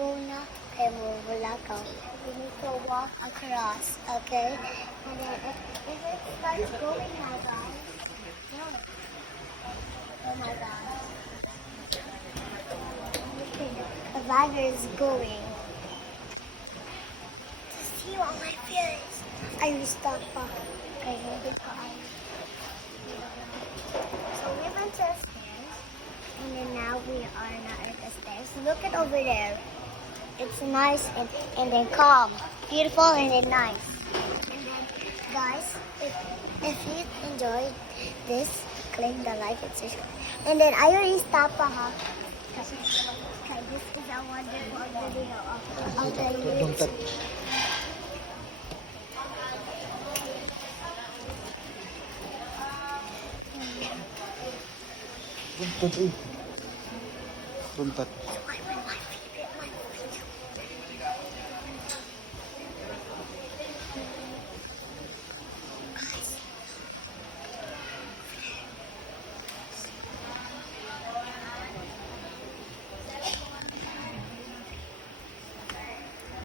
go na kay Bulacau. We need to walk across, okay? And then if it starts going now, guys, no. Oh my God. The ladder is going. To see on my face. I will stop pa. Okay, hindi ko ay. So we went to the stairs. And then now we are not at the stairs. Look at over there. It's nice and then calm. Beautiful and then nice. And then guys, if you enjoyed this, click the like and subscribe. And then I already stopped ha. Okay, this is a wonderful video of the YouTube. Tuntat eh. Tuntat.